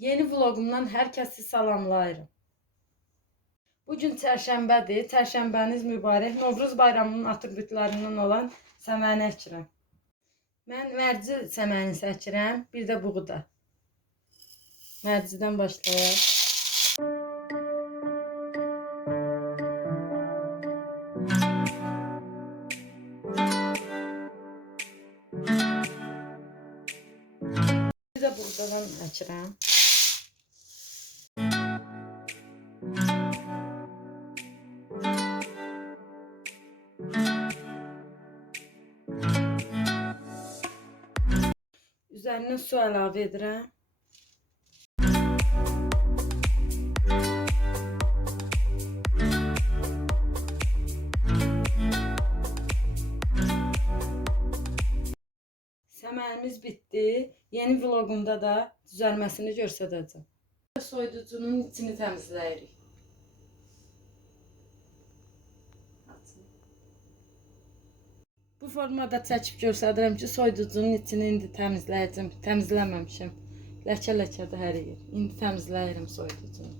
Yeni vlogumdan hər kəsi salamlayıram. Bu gün çərşənbədir. Çərşənbəniz mübarək. Novruz bayramının atributlarından olan səməni əkirəm. Mən mərci səməni əkirəm, bir də buğda. Mərcidən başlayaq. Bir də buğdadan əkirəm. Üzərinə su əlavə edirəm. Səmənimiz bitdi. Yeni vlogumda da düzəlməsini göstərəcəm. Soyuducunun içini təmizləyirik. Bu formada çəkib göstərirəm ki, soyuducunun içini indi təmizləyəcəm. Təmizləməmişəm. Ləkə-ləkədir hər yer. İndi təmizləyirəm soyuducunu.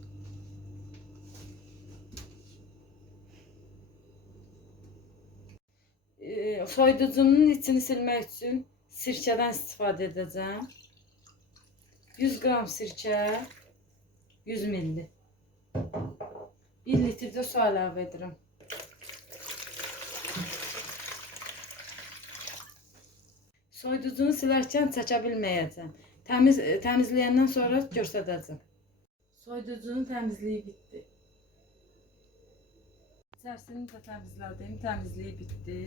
Ee, soyuducunun içini silmək üçün sirkədən istifadə edəcəm. 100 qram sirkə, 100 milli. 1 litr də su əlavə edirəm. Soyuducunu silərkən çəkə bilməyəcəm. Təmiz təmizləyəndən sonra göstərəcəm. Soyuducunun təmizliyi bitdi. İçərisini də təmizlədim. Təmizliyi bitdi.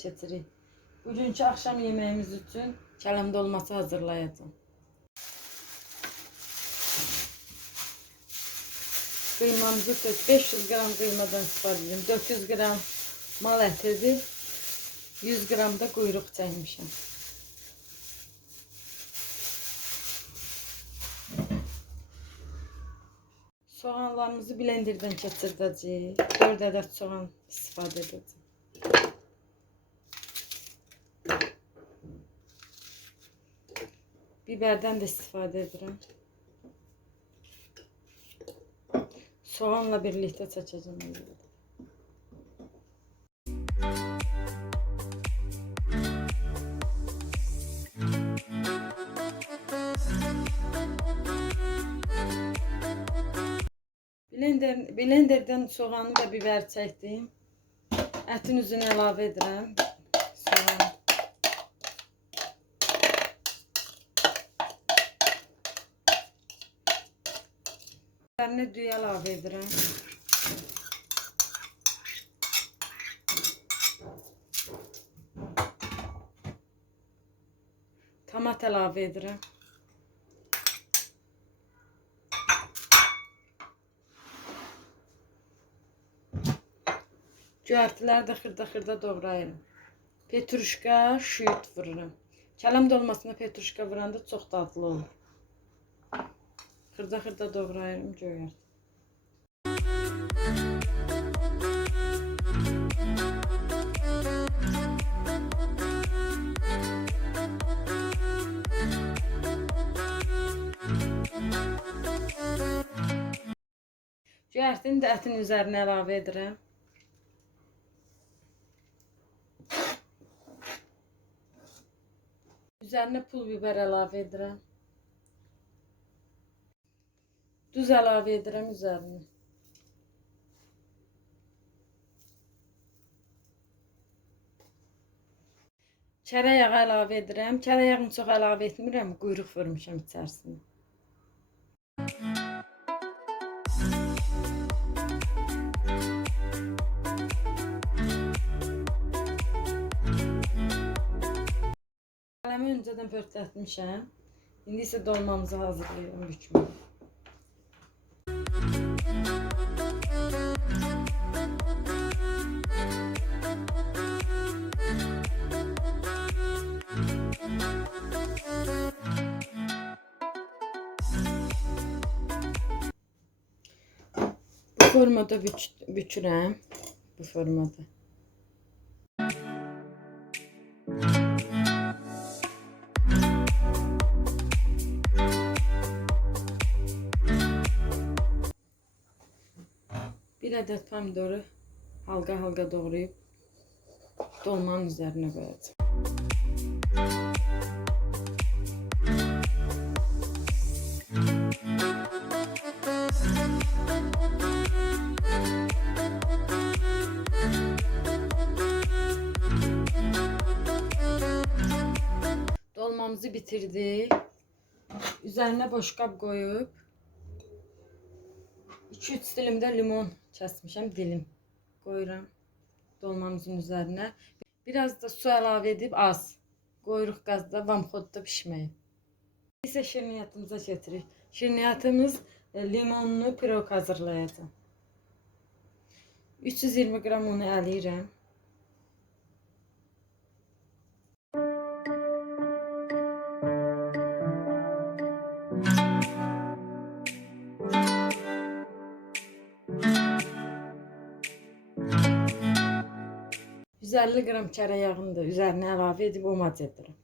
keçirik. Bugünkü axşam yeməyimiz üçün kələm dolması hazırlayacağım. Qıymamızı tök 500 qram qıymadan istifadə edirəm. 400 qram mal ətidir. 100 qram da quyruq çəkmişəm. Soğanlarımızı blenderdən keçirdəcəyik. 4 ədəd soğan istifadə edəcəm. Biberden de istifadə edirəm. Soğanla birlikte onu. Blender, blenderdən soğanı və biber çəkdim. Ətin üzünü əlavə edirəm. Üzərinə düyə əlavə edirəm. Tomat əlavə edirəm. Göyərtilər də xırda-xırda doğrayıram. Petruşka, şüyüt vururam. Kələm dolmasına petruşka vuranda çox dadlı olur. Xırda-xırda doğrayıram göyərt. Göyərtini də ətin üzərinə əlavə edirəm. Üzərinə pul biber əlavə edirəm. Duz əlavə edirəm üzərinə. Kərə yağı əlavə edirəm. Kərə yağını çox əlavə etmirəm. Quyruq vurmuşam içərisinə. Qələmi öncədən pörtlətmişəm. İndi isə dolmamızı hazırlayıram bükməyə. Formada büç bükürəm. Bu formada. Bir adet pomidoru halka halka doğrayıp dolmanın üzerine koyacağım. Bitirdik. Üzerine boşqab koyup 2-3 dilim də limon kəsmişəm dilim. Qoyuram dolmamızın üzerine. Biraz da su əlavə edib az. Qoyuruq qazda vamxodda pişməyə. İsə şirniyyatımıza getirik. Şirniyyatımız e, limonlu pirog hazırlayacağım. 320 qram unu əliyirəm. Üzerli gram kərə yağını da üzerine əlavə edib omac edirəm.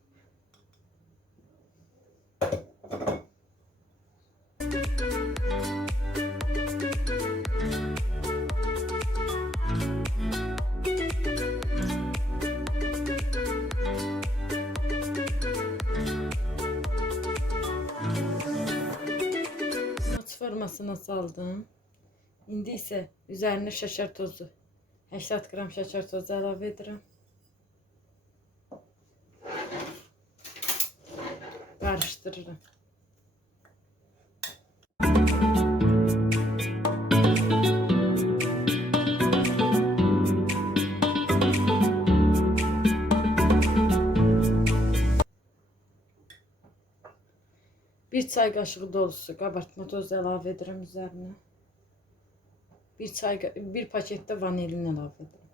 Maç formasına saldım. İndi isə üzərinə şəkər tozu 80 qram şəkər tozu əlavə edirəm. Qarışdırıram. Bir çay qaşığı dolusu qabartma tozu əlavə edirəm üzərinə. Bir çay bir paketdə vanilin əlavə edirəm.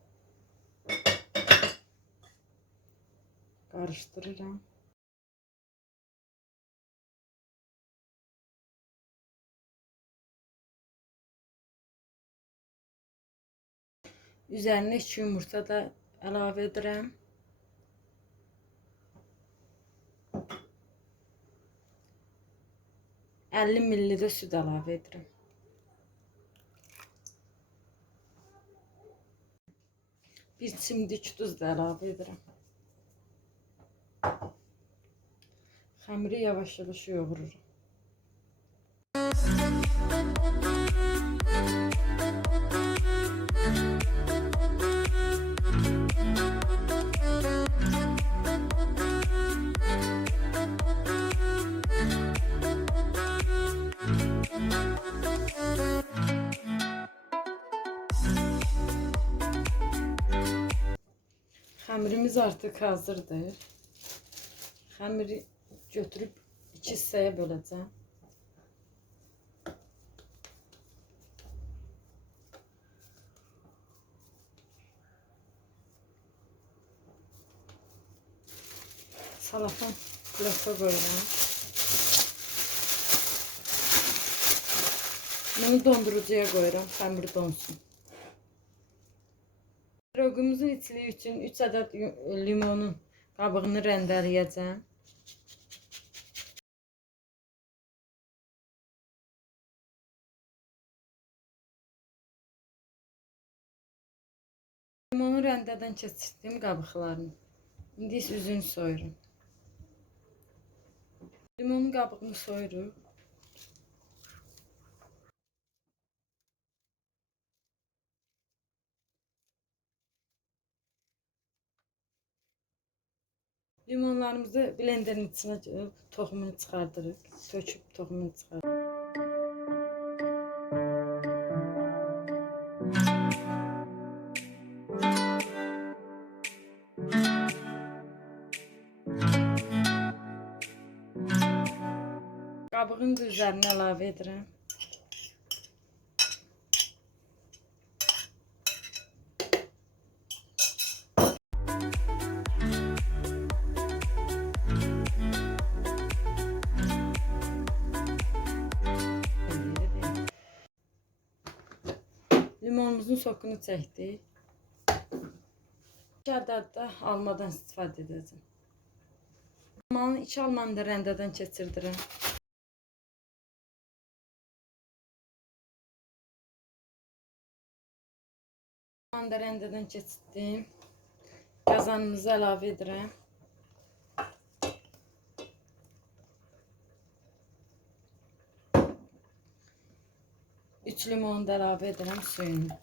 Qarışdırıram. Üzərinə iki yumurta da əlavə edirəm. Əlli milli də süd əlavə edirəm. Bir çimdik duz da əlavə edirəm. Xəmiri yavaş-yavaş yoğururam. Xəmirimiz artıq hazırdır. Xəmiri götürüb iki hissəyə böləcəm. Salafan püroka qoyuram. Bunu dondurucuya qoyuram, xəmir donsun. Pirogumuzun içiliyi üçün 3 ədəd limonun qabığını rəndələyəcəm. Limonu rəndədən keçirdim qabıqlarını. İndi üzünü soyuram. Limonun qabığını soyuruq. Limonlarımızı blenderin içine koyup tohumunu çıkardırıq. Töküp tohumunu çıkardırıq. Qabığını da üzərinə əlavə edirəm. Limonumuzun sokunu çəkdik. Kədərdə də almadan istifadə edəcəm. Almanın iki almanı da rəndədən keçirdirəm. Almanı da rəndədən keçirdim. Qazanımızı əlavə edirəm. Üç limonu da əlavə edirəm suyunu.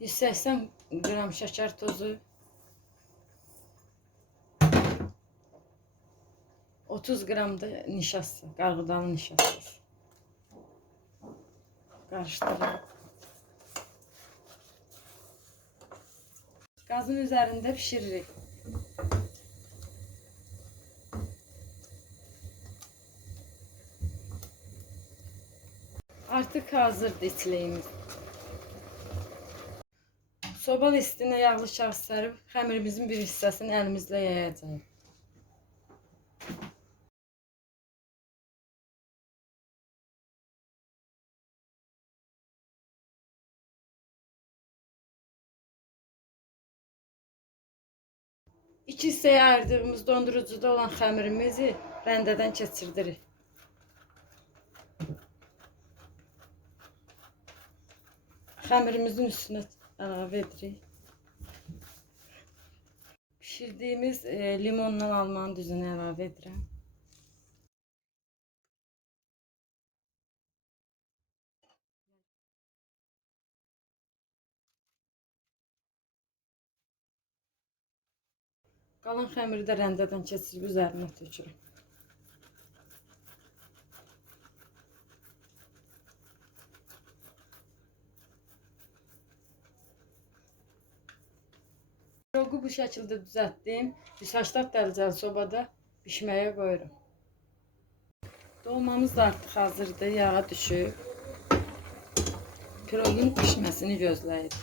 Yüz səksən qram şəkər tozu. 30 qram da nişasta, qarğıdalı nişastası. Qarışdırıram. Qazın üzərində pişiririk. Artık hazırdır içliyimiz. Soba listine yağlı kağıt sərib xəmirimizin bir hissəsini əlimizlə yayacağıq. İki hissəyə ayırdığımız dondurucuda olan xəmirimizi rəndədən keçirdirik. Xəmirimizin üstünə əlavə edirik. Pişirdiyimiz e, limonla almanın düzünü əlavə edirəm. Qalan xəmiri də rəndədən keçirib üzərinə tökürəm. Pirogu bu şəkildə düzəltdim. 180 dərəcəli sobada bişməyə qoyuram. Dolmamız da artıq hazırdır. Yağa düşüb. Pirogun pişməsini gözləyir.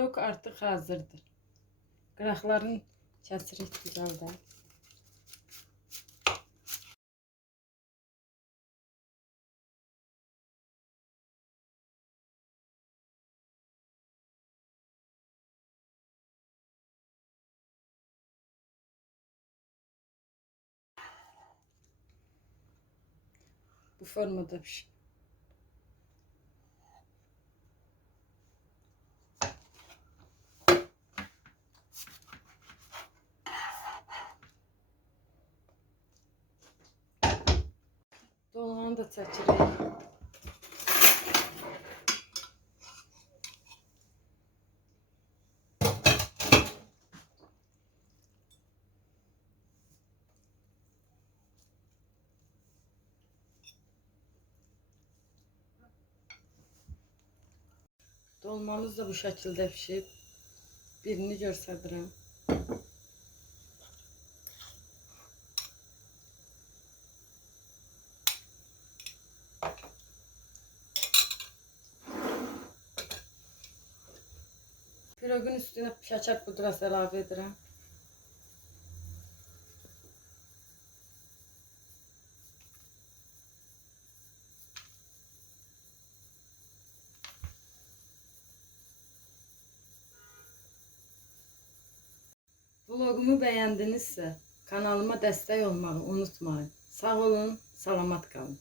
Pirog artıq hazırdır. Qıraqlarını kəsirik güzəldən. Bu formada pişir. kaçırayım. Dolmamız da bu şekilde pişib birini göstərirəm. Pirogun üstünə şəkər pudrası əlavə edirəm. Vlogumu bəyəndinizsə kanalıma dəstək olmağı unutmayın. Sağ olun, salamat qalın.